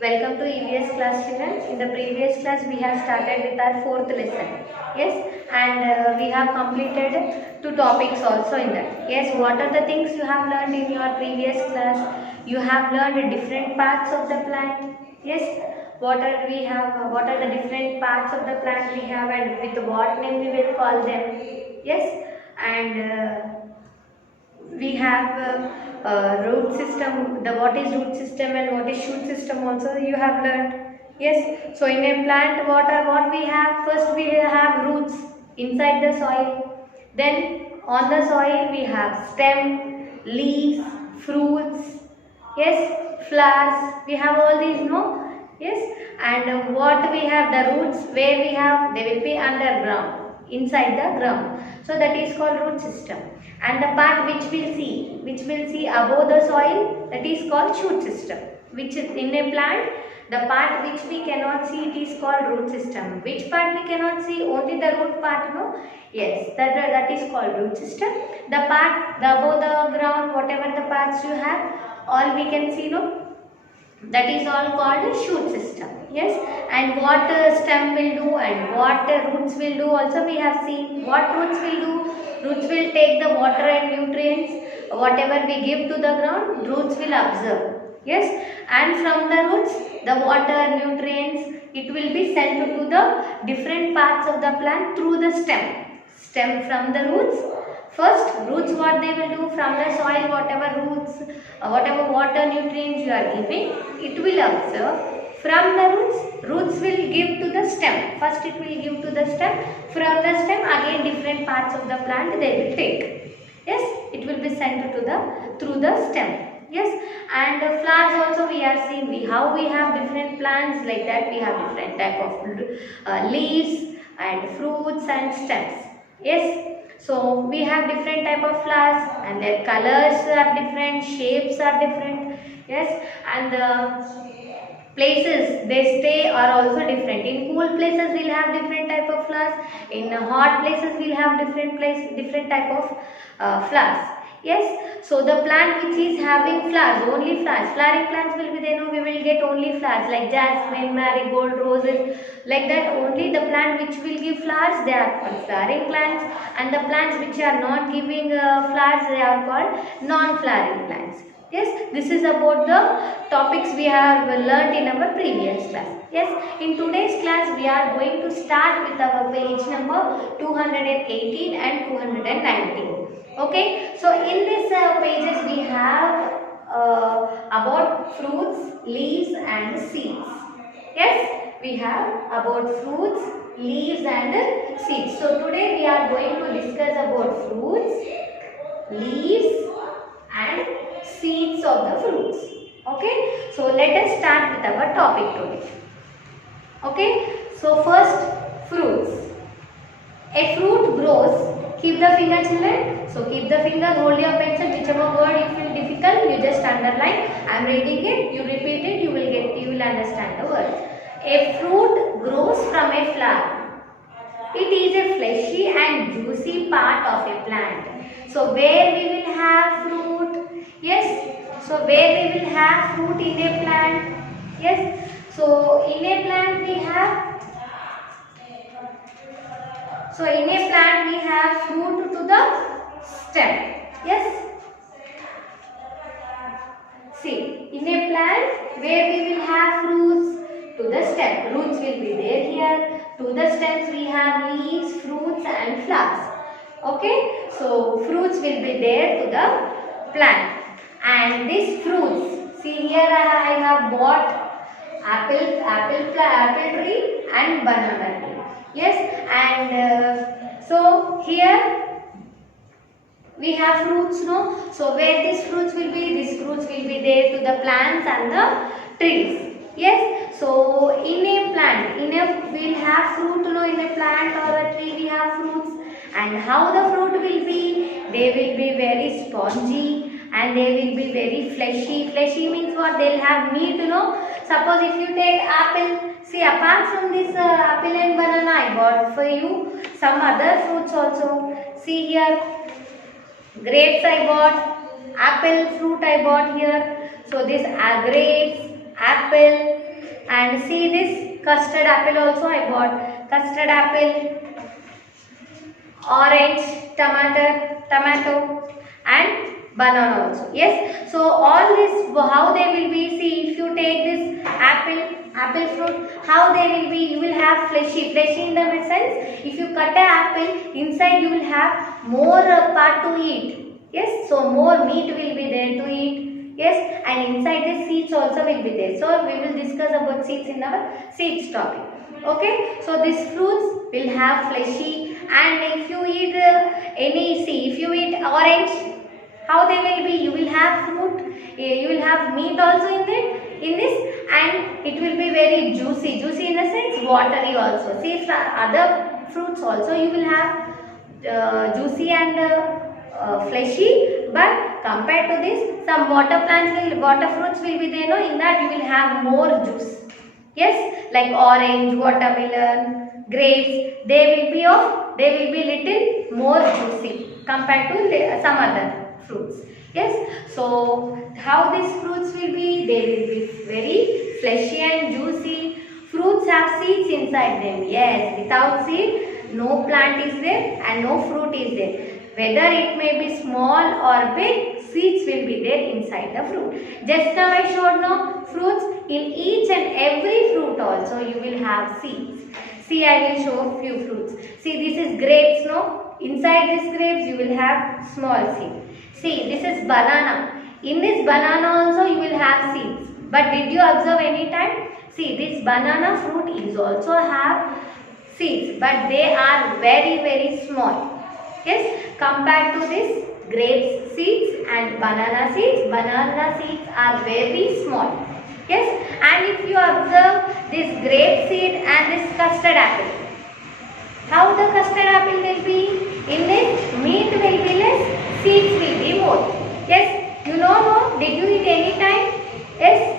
Welcome to EVS class, children. In the previous class we have started with our fourth lesson. Yes, and we have completed two topics also in that. Yes, what are the things you have learned in your previous class? You have learned different parts of the plant. Yes, what are the different parts of the plant we have, and with what name we will call them. Yes, and we have root system, the what is root system and what is shoot system also you have learned. Yes, so in a plant what we have, first we have roots inside the soil, then on the soil we have stem, leaves, fruits, yes, flowers, we have all these, no? Yes, and what we have, the roots where we have, they will be underground, inside the ground, so that is called root system. And the part which will see above the soil, that is called shoot system. Which is in a plant, the part which we cannot see, it is called root system. Which part we cannot see? Only the root part, no? Yes, that is called root system. The part, the above the ground, whatever the parts you have, all we can see, no? That is all called shoot system. Yes, and what stem will do and what roots will do also we have seen. What roots will do? Roots will take the water and nutrients, whatever we give to the ground, roots will absorb. Yes, and from the roots, the water, nutrients, it will be sent to the different parts of the plant through the stem. Stem from the roots. First, roots, what they will do from the soil, whatever roots, whatever water, nutrients you are giving, it will absorb. From the roots will give to the stem. First it will give to the stem. From the stem, again different parts of the plant they will take. Yes, it will be sent to the through the stem. Yes, and flowers also we have seen. How we have different plants like that. We have different type of leaves and fruits and stems. Yes, so we have different type of flowers and their colors are different, shapes are different. Yes, and the places they stay are also different. In cool places we'll have different type of flowers. In hot places we'll have different type of flowers. Yes, so the plant which is having flowers, only flowers, flowering plants will be there. No, we will get only flowers like jasmine, marigold, roses, like that. Only the plant which will give flowers, they are called flowering plants, and the plants which are not giving flowers, they are called non-flowering plants. Yes, this is about the topics we have learnt in our previous class. Yes, in today's class we are going to start with our page number 218 and 219. Okay, so in these pages we have about fruits, leaves and seeds. Yes, we have about fruits, leaves and seeds. So today we are going to discuss about fruits, leaves and seeds of the fruits. Okay, so let us start with our topic today. Okay, so first, fruits. A fruit grows. Keep the finger, children. So keep the finger, hold your pencil, whichever word you feel difficult, you just underline. I am reading it, you repeat it, you will understand the word. A fruit grows from a flower. It is a fleshy and juicy part of a plant. So where we will have fruit? Yes. So where we will have fruit in a plant? Yes. So in a plant we have. So in a plant we have fruit to the stem. Yes. See, in a plant where we will have fruits to the stem. Roots will be there here. To the stems we have leaves, fruits and flowers. Okay. So fruits will be there to the plant. And these fruits, see here I have bought apple tree and banana tree. Yes, and so here we have fruits, no? So where these fruits will be? These fruits will be there to the plants and the trees. Yes, so in a plant, we'll have fruit, no? In a plant or a tree we have fruits. And how the fruit will be? They will be very spongy and they will be very fleshy. Fleshy means what? They'll have meat, you know. Suppose if you take apple, see, apart from this apple and banana, I bought for you some other fruits also. See here, grapes I bought, apple fruit I bought here. So this are grapes, apple, And see this custard apple also I bought. Custard apple, orange, tomato and banana also. Yes, so all this how they will be, see if you take this apple fruit, how they will be, you will have fleshy in the sense, if you cut an apple, inside you will have more part to eat. Yes, so more meat will be there to eat. Yes, and inside the seeds also will be there. So we will discuss about seeds in our seeds topic. Okay, so these fruits will have fleshy, and if you eat if you eat orange, how they will be, you will have fruit, you will have meat also in this, and it will be very juicy in the sense watery also. See, for other fruits also you will have juicy and fleshy, but compared to this, some water fruits will be there, no, in that you will have more juice. Yes, like orange, watermelon, grapes, they will be little more juicy compared to some other fruits. Yes, so how these fruits will be, they will be very fleshy and juicy. Fruits have seeds inside them. Yes, without seed no plant is there and no fruit is there. Whether it may be small or big, seeds will be there inside the fruit. Just now I showed no fruits. In each and every fruit also you will have seeds. See, I will show few fruits. See, this is grapes, no? Inside this grapes you will have small seed. See, this is banana. In this banana also you will have seeds. But did you observe any time? See, this banana fruit is also have seeds, but they are very small. Yes, compared to this grapes seeds and banana seeds are very small. Yes, and if you observe this grape seed and this custard apple, how the custard apple will be, in this meat will be less, seeds will be more. Yes, you know, no? Did you eat any time? Yes.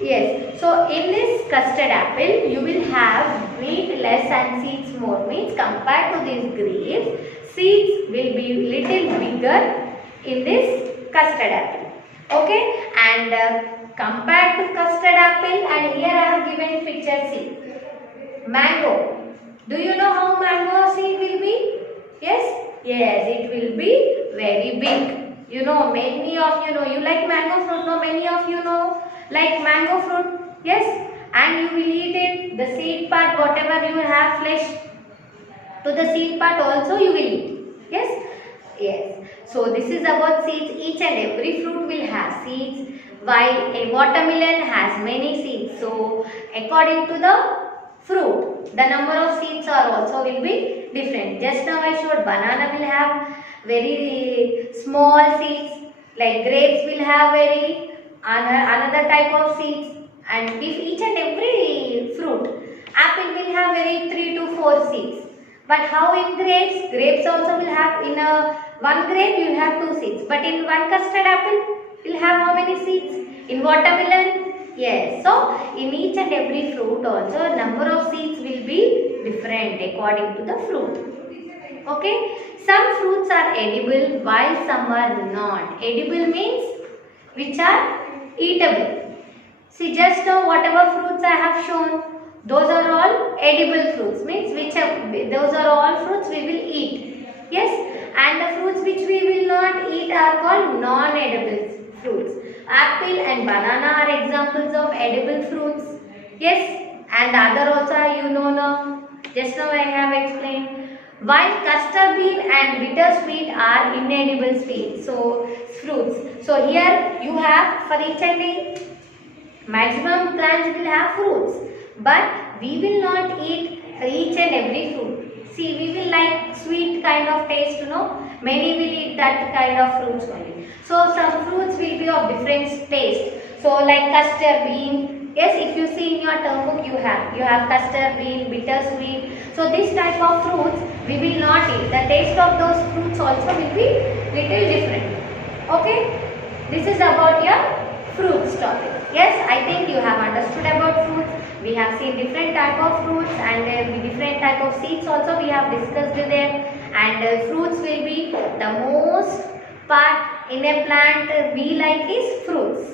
Yes, so in this custard apple you will have meat less and seeds more. Means compared to these grapes, seeds will be little bigger in this custard apple. Okay, and compared to custard apple, and here I have given picture, see, mango. Do you know how mango seed will be? Yes, it will be very big. You know, many of you know, you like mango fruit, no? Many of you know like mango fruit. Yes, and you will eat it, the seed part, whatever you have flesh, to the seed part also you will eat. Yes, so this is about seeds. Each and every fruit will have seeds, while a watermelon has many seeds. So according to the fruit, the number of seeds are also will be different. Just now I showed banana will have very small seeds, like grapes will have very another type of seeds, and if each and every fruit, apple will have very 3 to 4 seeds. But how in grapes also will have, in one grape you will have 2 seeds, but in one custard apple will have how many seeds? In watermelon, yes. So in each and every fruit also number of seeds will be different according to the fruit. Okay, some fruits are edible while some are not. Edible means which are eatable. See, just now whatever fruits I have shown, those are all edible fruits, means those are all fruits we will eat. Yes, and the fruits which we will not eat are called non-edible fruits. Apple and banana are examples of edible fruits. Yes, and the other also you know now. Just now I have explained. While custard bean and bittersweet are inedible fruits. So here you have, for each and maximum plants will have fruits, but we will not eat each and every fruit. See, we will like sweet kind of taste, you know. Many will eat that kind of fruits only. So some fruits will be of different taste. So like custard bean. Yes, if you see in your term book you have custard bean, bittersweet. So this type of fruits we will not eat. The taste of those fruits also will be little different. Okay, this is about your fruits topic. Yes, I think you have understood about fruits. We have seen different type of fruits, and different type of seeds also we have discussed there. And fruits will be the most part in a plant we like is fruits.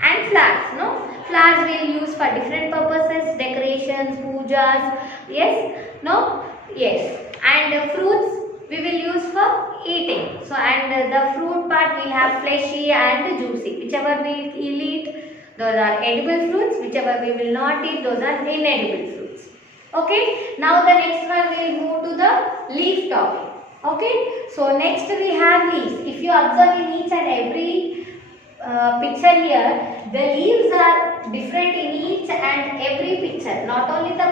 And flowers, no? Flowers we'll use for different purposes, decorations, pujas, yes, no? Yes. And fruits we will use for eating. So, and the fruit part we'll have fleshy and juicy. Whichever we will eat, those are edible fruits. Whichever we will not eat, those are inedible fruits. Okay. Now the next one we will move to the leaf topic. Okay. So next we have leaves. If you observe in each and every picture here, the leaves are different in each and every picture. Not only the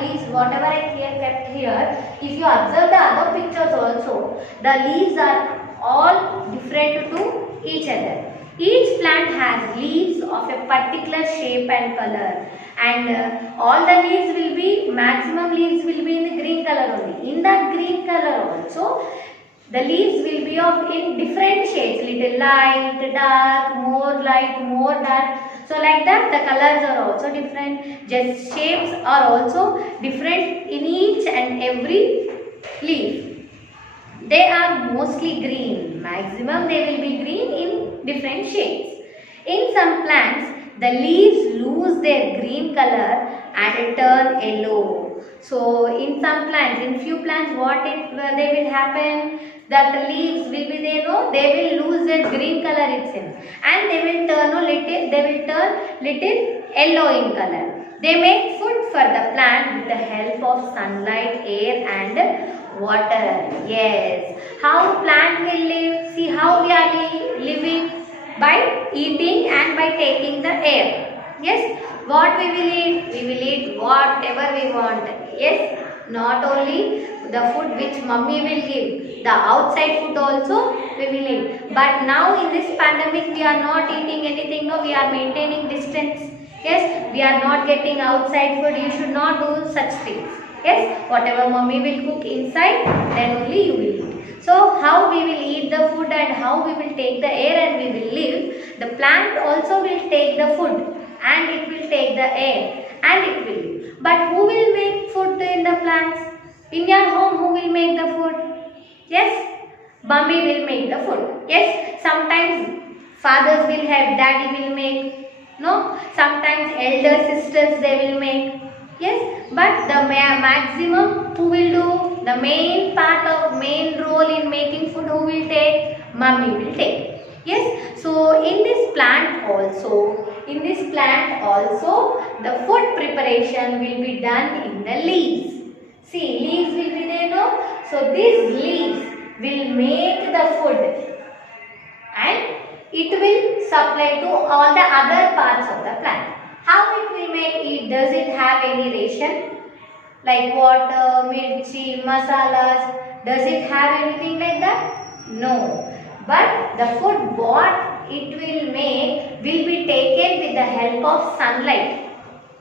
leaves, whatever I kept here, if you observe the other pictures also, the leaves are all different to each other. Each plant has leaves of a particular shape and color, and all the leaves will be, maximum leaves will be in the green color only. In that green color also, the leaves will be of in different shades, little light, dark, more light, more dark. So like that the colors are also different, just shapes are also different in each and every leaf. They are mostly green, maximum they will be green in different shades. In some plants, the leaves lose their green color and turn yellow. So in some plants, in few plants, they will happen that the leaves will be there, no, they will lose their green color itself, and they will turn little yellow in color. They make food for the plant with the help of sunlight, air, and water. Yes. How plant will live? See how we are living, by eating and by taking the air. Yes. What we will eat? We will eat whatever we want. Yes. Not only the food which mummy will give, the outside food also we will eat. But now in this pandemic we are not eating anything. No, we are maintaining distance. Yes, we are not getting outside food. You should not do such things. Yes, whatever mummy will cook inside, then only you will eat. So how we will eat the food and how we will take the air and we will live, the plant also will take the food and it will take the air and it will live. But who will make food in the plants? In your home, who will make the food? Yes, mummy will make the food. Yes, sometimes fathers will help, daddy will make. No, sometimes elder sisters they will make. Yes, but the maximum who will do, the main role in making food, who will take? Mummy will take. Yes, so in this plant also, the food preparation will be done in the leaves. See, leaves will be there, no? So these leaves will make the food and it will supply to all the other parts of the plant. How it will make it? Does it have any ration? Like water, mirchi, masalas? Does it have anything like that? No. But the food what it will make will be taken with the help of sunlight.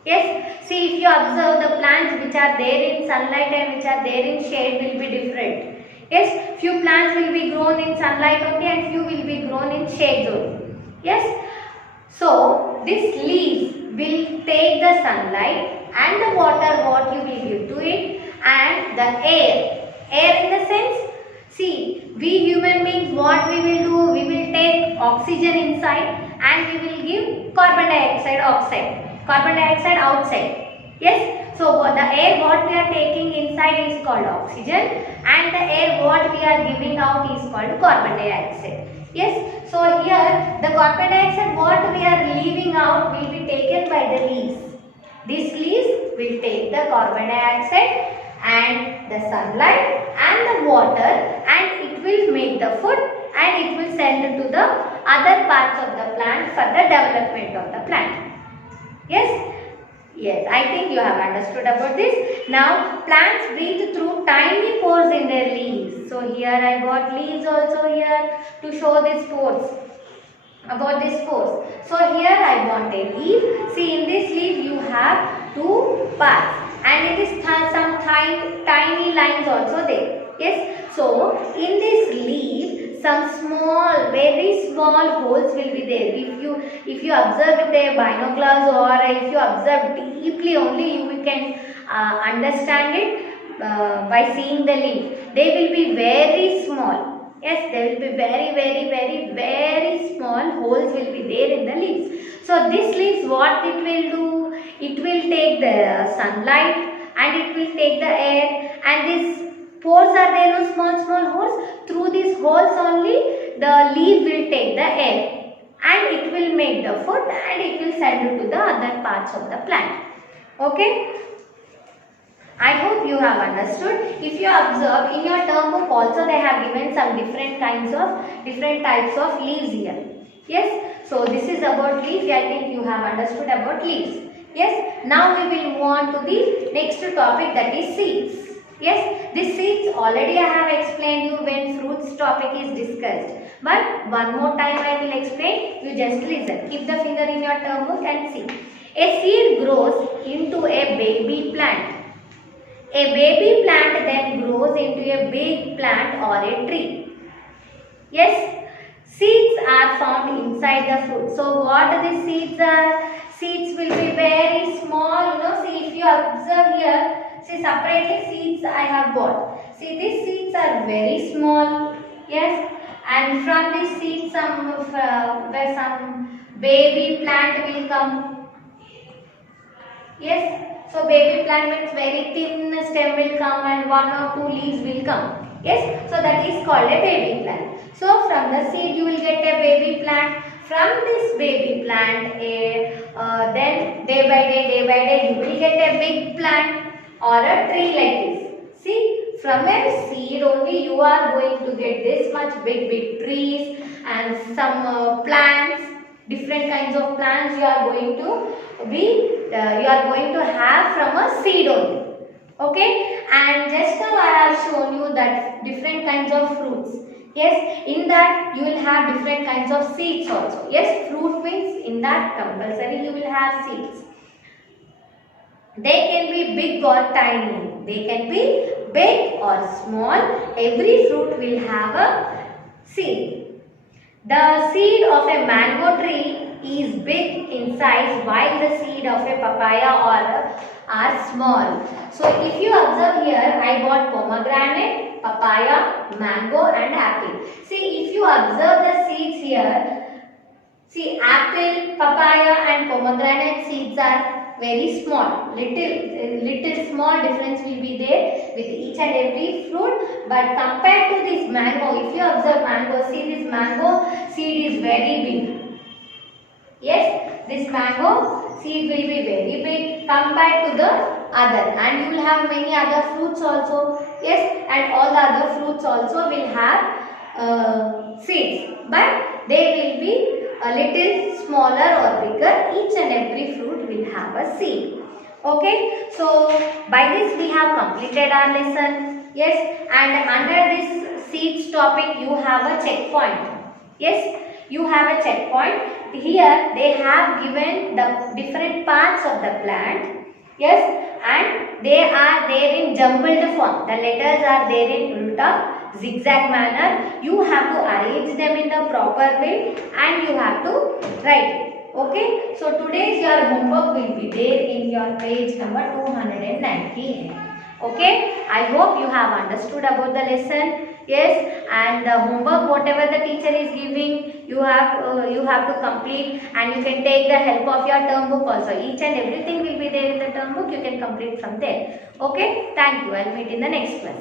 Yes, see if you observe the plants which are there in sunlight and which are there in shade will be different. Yes, few plants will be grown in sunlight only and few will be grown in shades only. Yes, so this leaves will take the sunlight and the water what you will give to it and the air. Air in the sense, see we human beings what we will do, we will take oxygen inside and we will give carbon dioxide outside. Yes, so the air what we are taking inside is called oxygen and the air what we are giving out is called carbon dioxide. Yes, so here the carbon dioxide what we are leaving out will be taken by the leaves. These leaves will take the carbon dioxide and the sunlight and the water and it will make the food and it will send it to the other parts of the plant for the development of the plant. Yes? Yes, I think you have understood about this. Now, plants breathe through tiny pores in their leaves. So, here I got leaves also here to show these pores. About these pores. So, here I want a leaf. See, in this leaf you have two parts and it is some tiny lines also there. Yes, so in this leaf some small, very small holes will be there. If you observe with a binoculars or if you observe deeply only, you can understand it by seeing the leaf. They will be very small. Yes, they will be very small small holes will be there in the leaves. So this leaves, what it will do? It will take the sunlight and it will take the air, and these pores are there, no small holes. Through these holes only the leaf will take the air and it will make the food and it will send it to the other parts of the plant. Okay. I hope you have understood. If you observe in your term book also, they have given some different types of leaves here. Yes. So this is about leaf. I think you have understood about leaves. Yes. Now we will move on to the next topic, that is seeds. Yes. This seeds already I have explained you when fruits topic is discussed. But one more time I will explain. You just listen. Keep the finger in your term book and see. A seed grows into a baby plant. A baby plant then grows into a big plant or a tree. Yes, seeds are found inside the fruit. So what these seeds are? Seeds will be very small. See, if you observe here, see, separately seeds I have bought. See, these seeds are very small. Yes, and from these seeds where some baby plant will come. Yes. So baby plant means very thin stem will come and 1 or 2 leaves will come. Yes. So that is called a baby plant. So from the seed you will get a baby plant. From this baby plant, then day by day you will get a big plant or a tree like this. See, from a seed only you are going to get this much big trees and some plants. Different kinds of plants you are going to have from a seed only. Okay, and just now I have shown you that different kinds of fruits. Yes, in that you will have different kinds of seeds also. Yes, fruit means in that compulsory you will have seeds. They can be big or tiny. They can be big or small. Every fruit will have a seed. The seed of a mango tree is big in size while the seed of a papaya are small. So if you observe here, I bought pomegranate, papaya, mango and apple. See, if you observe the seeds here, see, apple, papaya and pomegranate seeds are very small. Little small difference will be there with each and every fruit. But compared to this mango, if you observe mango, see, this mango seed is very big. Yes, this mango seed will be very big compared to the other, and you will have many other fruits also. Yes, and all the other fruits also will have seeds, but they will be a little smaller or bigger. Each and every fruit will have a seed. Okay, so by this we have completed our lesson. Yes, and under this seeds topic you have a checkpoint. Yes, you have a checkpoint. Here they have given the different parts of the plant. Yes, and they are there in jumbled form. The letters are there in ulta, zigzag manner. You have to arrange them in the proper way and you have to write it. Okay, so today's your homework will be there in your page number 290. Okay, I hope you have understood about the lesson. Yes, and the homework whatever the teacher is giving, you have to complete, and you can take the help of your term book also. Each and everything will be there in the term book. You can complete from there. Okay, thank you. I'll meet in the next class.